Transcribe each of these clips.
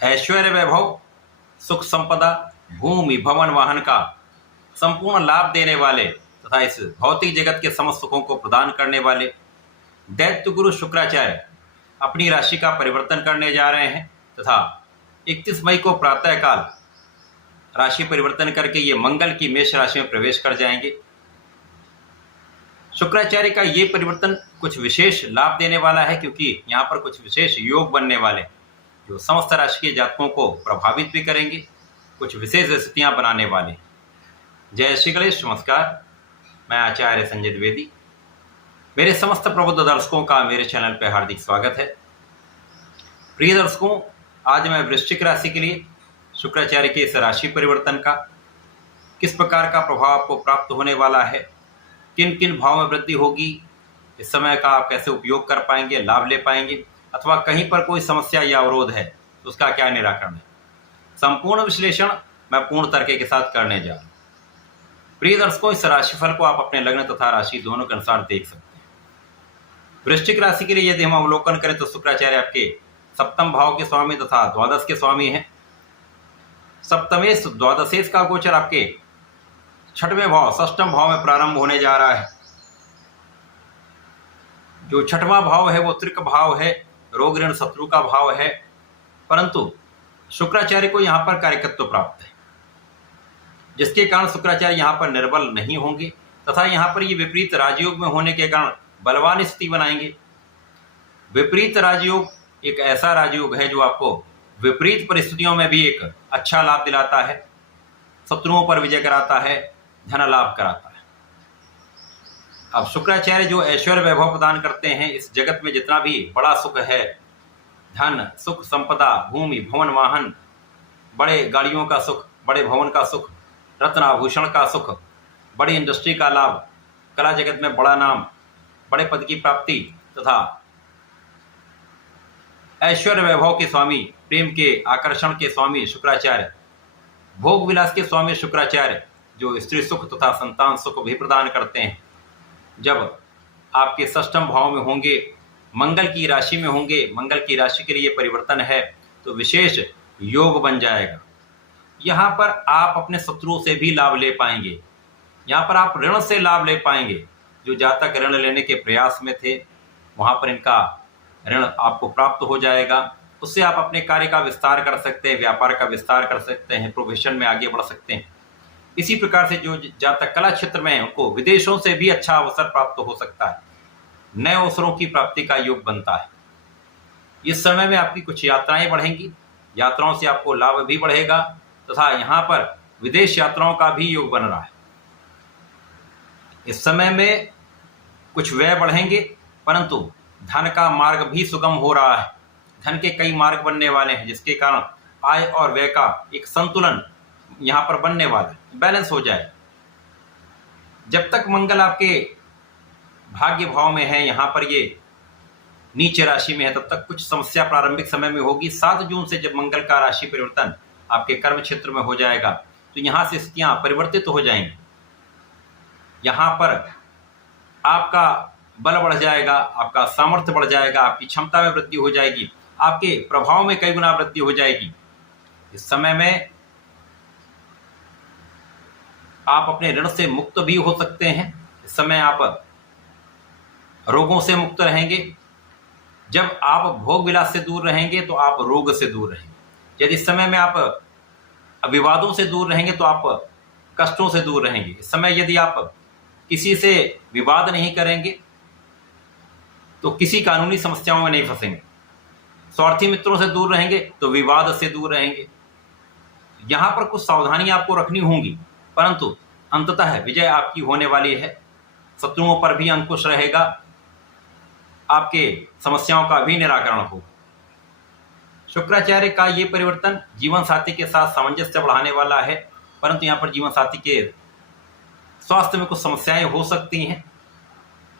ऐश्वर्य वैभव, सुख संपदा, भूमि भवन वाहन का संपूर्ण लाभ देने वाले तथा इस भौतिक जगत के समस्त सुखों को प्रदान करने वाले दैत्य गुरु शुक्राचार्य अपनी राशि का परिवर्तन करने जा रहे हैं तथा 31 मई को प्रातःकाल राशि परिवर्तन करके ये मंगल की मेष राशि में प्रवेश कर जाएंगे। शुक्राचार्य का ये परिवर्तन कुछ विशेष लाभ देने वाला है, क्योंकि यहाँ पर कुछ विशेष योग बनने वाले जो समस्त राशि के जातकों को प्रभावित भी करेंगे, कुछ विशेष स्थितियां बनाने वाले। जय श्री गणेश, नमस्कार। मैं आचार्य संजय द्विवेदी। मेरे समस्त प्रबुद्ध दर्शकों का मेरे चैनल पर हार्दिक स्वागत है। प्रिय दर्शकों, आज मैं वृश्चिक राशि के लिए शुक्राचार्य के इस राशि परिवर्तन का किस प्रकार का प्रभाव आपको प्राप्त होने वाला है, किन किन भाव में वृद्धि होगी, इस समय का आप कैसे उपयोग कर पाएंगे, लाभ ले पाएंगे, अथवा कहीं पर कोई समस्या या अवरोध है तो उसका क्या निराकरण है, संपूर्ण विश्लेषण मैं पूर्ण तरीके के साथ करने जा रहा हूं। प्रिय दर्शकों, इस राशिफल को आप अपने लग्न तथा राशि दोनों के अनुसार देख सकते हैं। वृश्चिक राशि के लिए यदि हम अवलोकन करें तो शुक्राचार्य आपके सप्तम भाव के स्वामी तथा द्वादश के स्वामी हैं। सप्तमेश द्वादशेश का गोचर आपके छठवें भाव षष्ठम भाव में प्रारंभ होने जा रहा है। जो छठवां भाव है वो त्रिक भाव है, रोग ऋण शत्रु का भाव है, परंतु शुक्राचार्य को यहाँ पर कार्यकत्व प्राप्त है, जिसके कारण शुक्राचार्य यहाँ पर निर्बल नहीं होंगे तथा यहाँ पर ये विपरीत राजयोग में होने के कारण बलवान स्थिति बनाएंगे। विपरीत राजयोग एक ऐसा राजयोग है जो आपको विपरीत परिस्थितियों में भी एक अच्छा लाभ दिलाता है, शत्रुओं पर विजय कराता है, धन लाभ कराता है। अब शुक्राचार्य जो ऐश्वर्य वैभव प्रदान करते हैं, इस जगत में जितना भी बड़ा सुख है, धन सुख संपदा, भूमि भवन वाहन, बड़े गाड़ियों का सुख, बड़े भवन का सुख, रत्न आभूषण का सुख, बड़ी इंडस्ट्री का लाभ, कला जगत में बड़ा नाम, बड़े पद की प्राप्ति तथा ऐश्वर्य वैभव के स्वामी, प्रेम के आकर्षण के स्वामी शुक्राचार्य, भोग विलास के स्वामी शुक्राचार्य जो स्त्री सुख तथा संतान सुख भी प्रदान करते हैं, जब आपके षष्ठम भाव में होंगे, मंगल की राशि में होंगे, मंगल की राशि के लिए परिवर्तन है तो विशेष योग बन जाएगा। यहाँ पर आप अपने शत्रुओं से भी लाभ ले पाएंगे, यहाँ पर आप ऋण से लाभ ले पाएंगे। जो जातक ऋण लेने के प्रयास में थे वहाँ पर इनका ऋण आपको प्राप्त हो जाएगा, उससे आप अपने कार्य का विस्तार कर सकते हैं, व्यापार का विस्तार कर सकते हैं, प्रोफेशन में आगे बढ़ सकते हैं। इसी प्रकार से जो जातक कला क्षेत्र में है उनको विदेशों से भी अच्छा अवसर प्राप्त हो सकता है, नए अवसरों की प्राप्ति का योग बनता है। इस समय में आपकी कुछ यात्राएं बढ़ेंगी, यात्राओं से आपको लाभ भी बढ़ेगा तथा यहाँ पर विदेश यात्राओं का भी योग बन रहा है। इस समय में कुछ व्यय बढ़ेंगे, परंतु धन का मार्ग भी सुगम हो रहा है। धन के कई मार्ग बनने वाले हैं, जिसके कारण आय और व्यय का एक संतुलन यहाँ पर बनने वाला है, बैलेंस हो जाए। जब तक मंगल आपके भाग्य भाव में है, यहाँ पर ये नीचे राशि में है, तब तक कुछ समस्या प्रारंभिक समय में होगी। 7 जून से जब मंगल का राशि परिवर्तन आपके कर्म क्षेत्र में हो जाएगा तो यहाँ से स्थितियां परिवर्तित हो जाएंगी। यहाँ पर आपका बल बढ़ जाएगा, आपका सामर्थ्य बढ़ जाएगा, आपकी क्षमता में वृद्धि हो जाएगी, आपके प्रभाव में कई गुना वृद्धि हो जाएगी। इस समय में आप अपने ऋण से मुक्त भी हो सकते हैं। इस समय आप रोगों से मुक्त रहेंगे। जब आप भोग विलास से दूर रहेंगे तो आप रोग से दूर रहेंगे। यदि इस समय में आप विवादों से दूर रहेंगे तो आप कष्टों से दूर रहेंगे। इस समय यदि आप किसी से विवाद नहीं करेंगे तो किसी कानूनी समस्याओं में नहीं फंसेंगे। स्वार्थी मित्रों से दूर रहेंगे तो विवाद से दूर रहेंगे। यहाँ पर कुछ सावधानी आपको रखनी होंगी, परंतु अंततः विजय आपकी होने वाली है। शत्रुओं पर भी अंकुश रहेगा, आपके समस्याओं का भी निराकरण होगा। शुक्राचार्य का ये परिवर्तन जीवन साथी के साथ सामंजस्य बढ़ाने वाला है, परंतु यहाँ पर जीवन साथी के स्वास्थ्य में कुछ समस्याएं हो सकती हैं,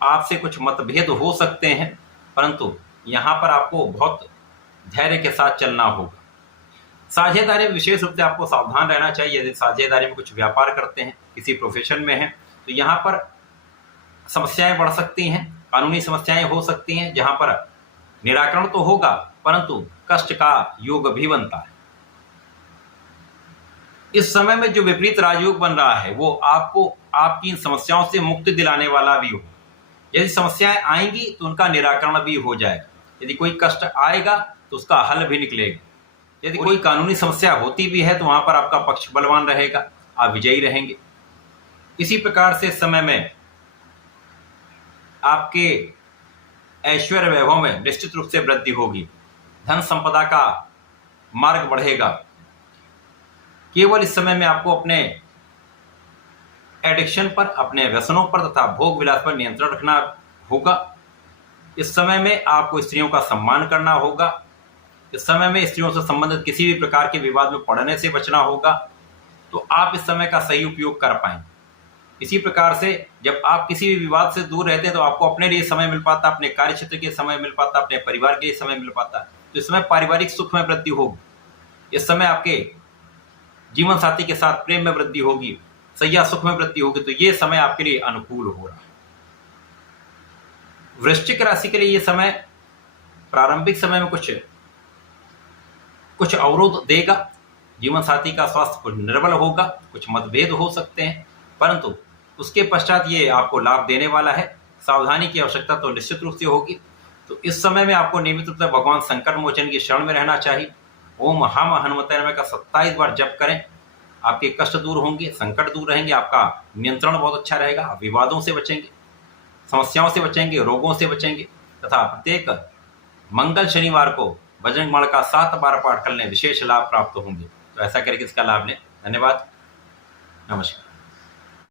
आपसे कुछ मतभेद हो सकते हैं, परंतु यहाँ पर आपको बहुत धैर्य के साथ चलना होगा। साझेदारी में विशेष रूप से आपको सावधान रहना चाहिए। यदि साझेदारी में कुछ व्यापार करते हैं, किसी प्रोफेशन में हैं, तो यहाँ पर समस्याएं बढ़ सकती हैं, कानूनी समस्याएं हो सकती हैं, जहाँ पर निराकरण तो होगा परंतु कष्ट का योग भी बनता है। इस समय में जो विपरीत राजयोग बन रहा है वो आपको आपकी इन समस्याओं से मुक्ति दिलाने वाला भी हो। यदि समस्याएं आएंगी तो उनका निराकरण भी हो जाएगा, यदि कोई कष्ट आएगा तो उसका हल भी निकलेगा, यदि कोई कानूनी समस्या होती भी है तो वहां पर आपका पक्ष बलवान रहेगा, आप विजयी रहेंगे। इसी प्रकार से इस समय में आपके ऐश्वर्य वैभव में निश्चित रूप से वृद्धि होगी, धन संपदा का मार्ग बढ़ेगा। केवल इस समय में आपको अपने एडिक्शन पर, अपने व्यसनों पर तथा भोग विलास पर नियंत्रण रखना होगा। इस समय में आपको स्त्रियों का सम्मान करना होगा। इस समय में स्त्रियों से संबंधित किसी भी प्रकार के विवाद में पड़ने से बचना होगा, तो आप इस समय का सही उपयोग कर पाएंगे। इसी प्रकार से जब आप किसी भी विवाद से दूर रहते हैं तो आपको अपने लिए समय मिल पाता, अपने कार्य क्षेत्र के समय मिल पाता, अपने परिवार के लिए समय मिल पाता। तो इस समय पारिवारिक सुख में वृद्धि होगी। इस समय आपके जीवन साथी के साथ प्रेम में वृद्धि होगी, सैया सुख में वृद्धि होगी। तो ये समय आपके लिए अनुकूल हो रहा है। वृश्चिक राशि के लिए ये समय प्रारंभिक समय में कुछ अवरोध देगा। जीवन साथी का स्वास्थ्य कुछ निर्बल होगा, कुछ मतभेद हो सकते हैं, परंतु उसके पश्चात ये आपको लाभ देने वाला है। सावधानी की आवश्यकता तो निश्चित रूप से होगी। तो इस समय में आपको नियमित रूप से भगवान संकट मोचन की शरण में रहना चाहिए। ओम हम हनुमते नमः का 27 बार जप करें, आपके कष्ट दूर होंगे, संकट दूर रहेंगे, आपका नियंत्रण बहुत अच्छा रहेगा, आप विवादों से बचेंगे, समस्याओं से बचेंगे, रोगों से बचेंगे। तथा प्रत्येक मंगल शनिवार को बजरंग बाण का 7 बार पाठ करने विशेष लाभ प्राप्त होंगे। तो ऐसा करके इसका लाभ लें। धन्यवाद, नमस्कार।